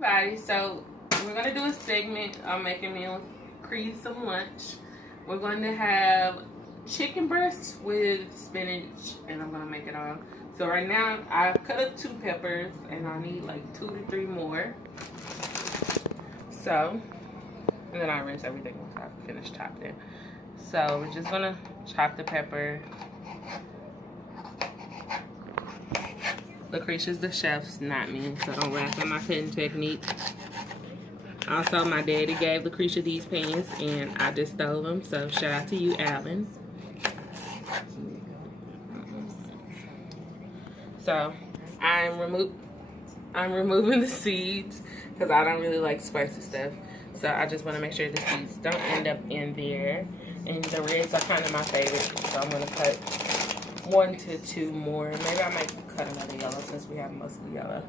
Everybody, so we're gonna do a segment on making me and Creed some lunch. We're going to have chicken breasts with spinach, and I'm gonna make it all. So right now I've cut up 2 peppers, and I need like 2 to 3 more. So, and then I rinse everything once I finish chopping. So we're just gonna chop the pepper. Lucretia's the chef's, not me, so don't laugh at my cutting technique. Also, my daddy gave Lucretia these pans, and I just stole them, so shout out to you, Alan. So, I'm removing the seeds, because I don't really like spicy stuff. So, I just want to make sure the seeds don't end up in there. And the reds are kind of my favorite, so I'm going to cut 1 to 2 more. Maybe I might cut another yellow since we have mostly yellow.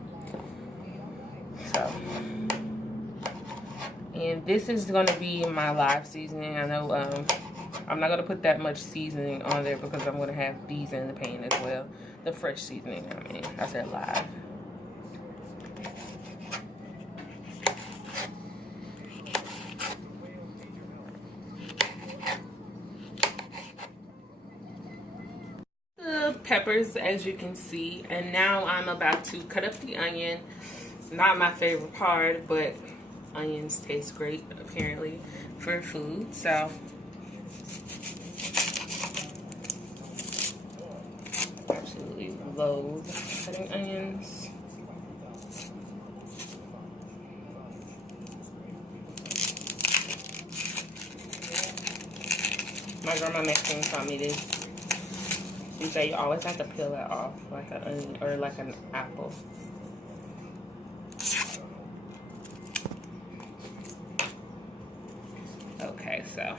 So, and this is going to be my live seasoning. I know I'm not going to put that much seasoning on there because I'm going to have these in the pan as well. The fresh seasoning, I mean, I said live. The peppers, as you can see, and now I'm about to cut up the onion. Not my favorite part, but onions taste great apparently for food. So absolutely loathe cutting onions. My grandma Mexican taught me this. She said you always have to peel it off like an onion or like an apple. Okay, so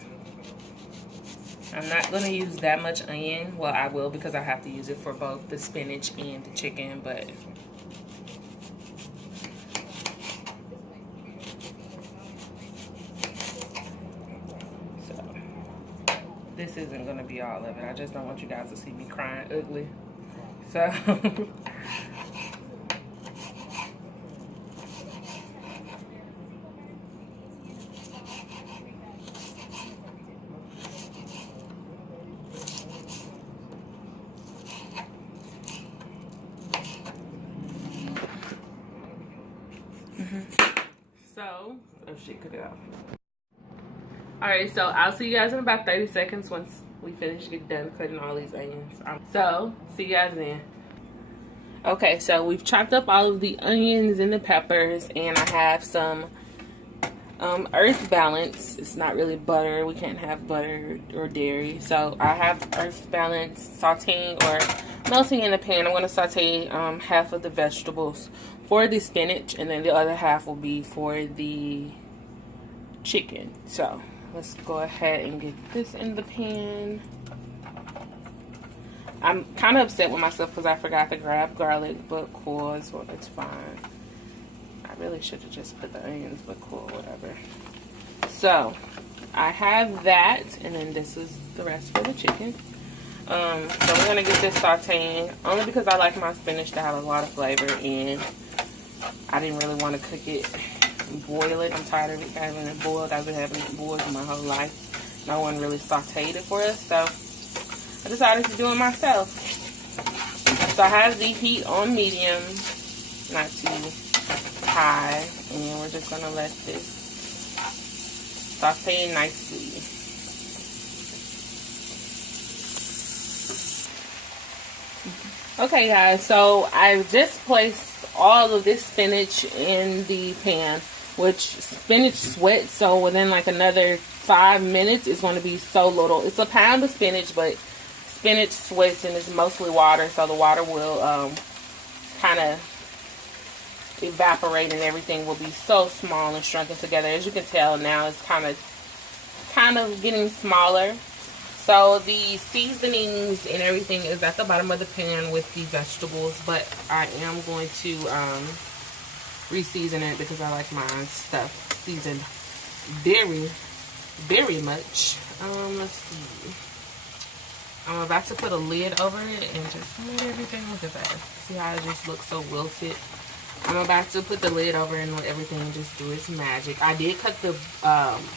I'm not going to use that much onion. Well, I will because I have to use it for both the spinach and the chicken, but so this isn't going to be all of it. I just don't want you guys to see me crying ugly. So oh shit, cut it off. Alright, so I'll see you guys in about 30 seconds once we get done cutting all these onions. So, see you guys then. Okay, so we've chopped up all of the onions and the peppers, and I have some earth balance. It's not really butter. We can't have butter or dairy. So I have earth balance sauteing or melting in the pan. I'm going to saute half of the vegetables for the spinach, and then the other half will be for the chicken. So let's go ahead and get this in the pan. I'm kind of upset with myself because I forgot to grab garlic, but cool, it's fine. I really should have just put the onions, but cool, whatever. So I have that, and then this is the rest for the chicken. So we're gonna get this sauteing only because I like my spinach to have a lot of flavor, and I didn't really want to cook it and boil it. I'm tired of it having it boiled. I've been having it boiled my whole life. No one really sauteed it for us, so I decided to do it myself. So I have the heat on medium, not too high, and we're just gonna let this saute nicely. Okay guys, so I've just placed all of this spinach in the pan, which spinach sweats, so within like another 5 minutes it's going to be so little. It's a pound of spinach, but spinach sweats and it's mostly water, so the water will kind of evaporate and everything will be so small and shrunken together. As you can tell now, it's kind of getting smaller. So the seasonings and everything is at the bottom of the pan with the vegetables, but I am going to re-season it because I like my stuff seasoned very, very much. Let's see. I'm about to put a lid over it and just let everything look at that. See how it just looks so wilted? I'm about to put the lid over and let everything just do its magic. I did cut the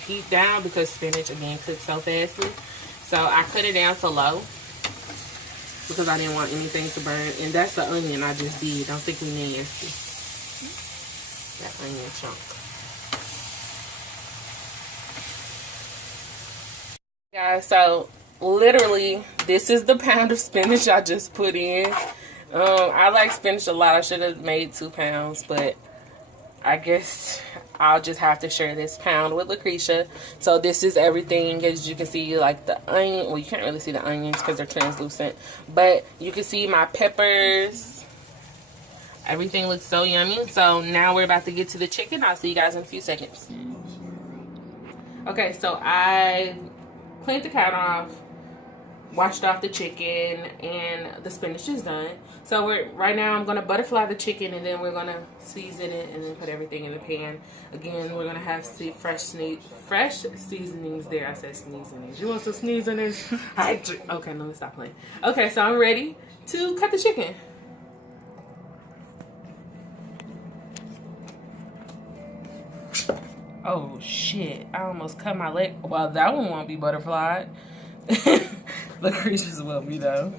heat down because spinach, again, cooks so fastly. So I cut it down to low because I didn't want anything to burn. And that's the onion I just did. Don't think we nasty. That onion chunk. Guys, so literally, this is the pound of spinach I just put in. I like spinach a lot. I should have made 2 pounds, but I guess I'll just have to share this pound with Lucretia. So this is everything. As you can see, like the onion. Well, you can't really see the onions because they're translucent, but you can see my peppers. Everything looks so yummy. So now we're about to get to the chicken. I'll see you guys in a few seconds. Okay, so I cleaned the counter off, washed off the chicken, and the spinach is done. So right now I'm gonna butterfly the chicken, and then we're gonna season it, and then put everything in the pan. Again, we're gonna have fresh seasonings there. I said sneezing. You want some sneezings? Okay, no, let's stop playing. Okay, so I'm ready to cut the chicken. Oh shit! I almost cut my leg. Well, that one won't be butterflied. Lucretia's will be though.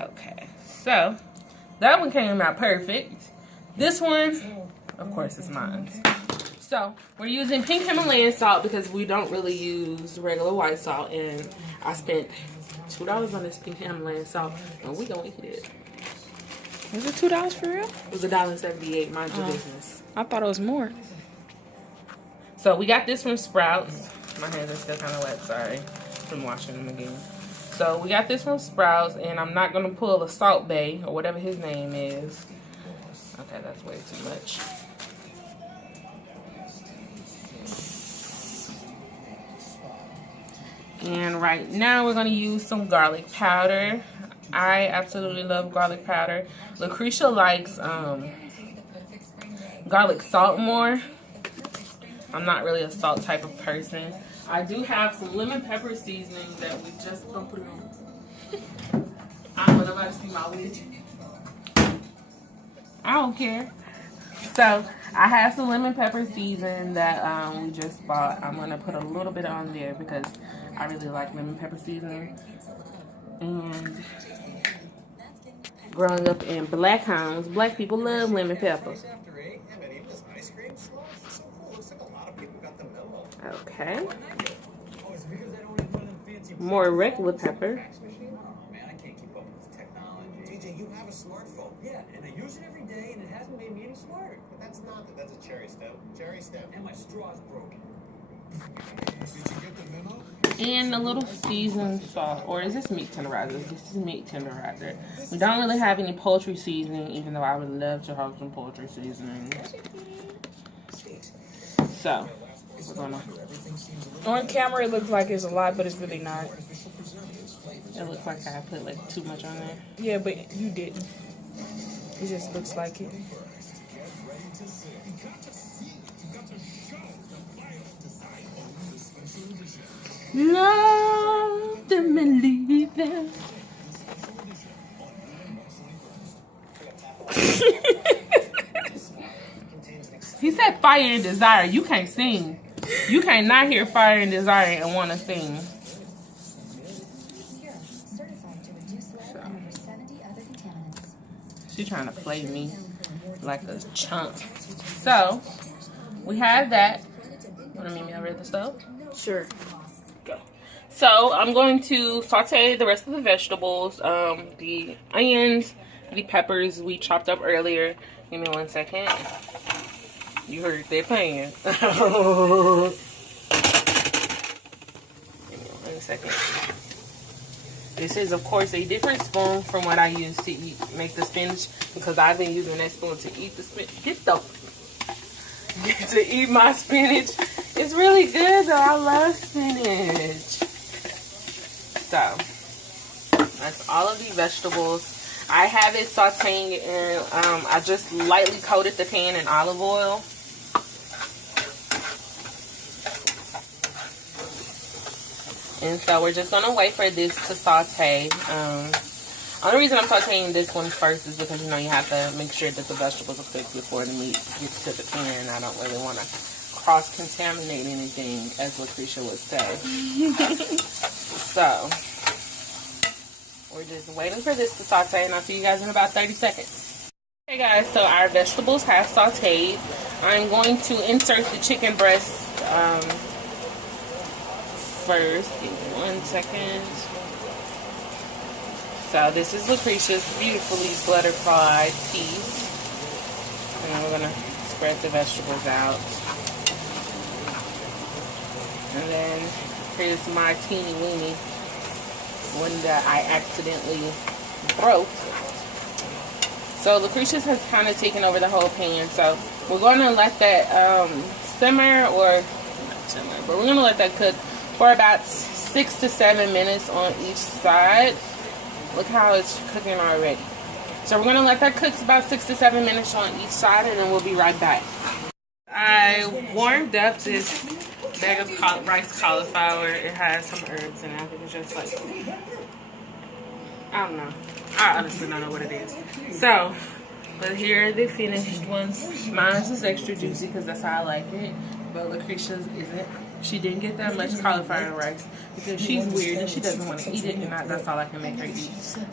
Okay, so that one came out perfect. This one, of course, is mine. So we're using pink Himalayan salt because we don't really use regular white salt, and I spent $2 on this pink Himalayan salt, and we gonna eat it. Was it $2 for real? It was $1.78. Mind your business. I thought it was more. So we got this from Sprouts. My hands are still kind of wet, sorry, from washing them again. So we got this from Sprouts, and I'm not gonna pull a Salt Bae or whatever his name is. Okay, that's way too much. And right now we're gonna use some garlic powder. I absolutely love garlic powder. Lucretia likes garlic salt more. I'm not really a salt type of person. I do have some lemon pepper seasoning that we just gonna put on. I don't want nobody to see my wig. I don't care. So I have some lemon pepper seasoning that we just bought. I'm gonna put a little bit on there because I really like lemon pepper seasoning. And growing up in black homes, black people love lemon pepper. Okay. More regular pepper. You have a smartphone. Yeah, and I use it every day, and it hasn't made me any smarter. But that's a cherry stem. Cherry stem. And my straw's broken. Did you get the memo? And a little seasoned salt. Or is this meat tenderizer? This is meat tenderizer. We don't really have any poultry seasoning, even though I would love to have some poultry seasoning. So, we're gonna... On camera, it looks like it's a lot, but it's really not. It looks like I put like too much on there. Yeah, but you didn't. It just looks like it. Love them and leave them. He said fire and desire. You can't sing. You can't not hear fire and desire and want to sing. She's trying to play me like a chump. So, we have that. Want to meet me over at the stove? Sure. Go. So, I'm going to saute the rest of the vegetables. The onions, the peppers we chopped up earlier. Give me 1 second. You heard that pan. Give me 1 second. This is, of course, a different spoon from what I use to make the spinach, because I've been using that spoon to eat the spinach. To eat my spinach. It's really good, though. I love spinach. So, that's all of the vegetables. I have it sauteing, and I just lightly coated the pan in olive oil. And so we're just gonna wait for this to saute. Only reason I'm sauteing this one first is because, you know, you have to make sure that the vegetables are cooked before the meat gets to the pan. I don't really want to cross-contaminate anything, as Lucretia would say. So we're just waiting for this to saute, and I'll see you guys in about 30 seconds. Okay guys, so our vegetables have sauteed. I'm going to insert the chicken breast first. Give me 1 second. So this is Lucretia's beautifully butterflied piece. And then we're going to spread the vegetables out. And then here's my teeny weeny one that I accidentally broke. So Lucretia's has kind of taken over the whole pan. So we're going to let that simmer, or not simmer, but we're going to let that cook for about 6 to 7 minutes on each side. Look how it's cooking already. So we're going to let that cook about 6 to 7 minutes on each side, and then we'll be right back. I warmed up this bag of rice cauliflower. It has some herbs in it. I think it's just like, I don't know. I honestly don't know what it is. So, but here are the finished ones. Mine is extra juicy because that's how I like it. But Lucretia's isn't. She didn't get that much cauliflower rice because she's weird and she doesn't want to eat it, and that's all I can make her eat.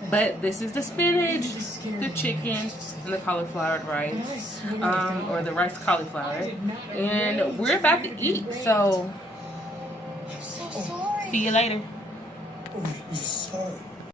But this is the spinach, the chicken, and the cauliflower rice, or the rice cauliflower. And we're about to eat, so see you later. Oh, sorry.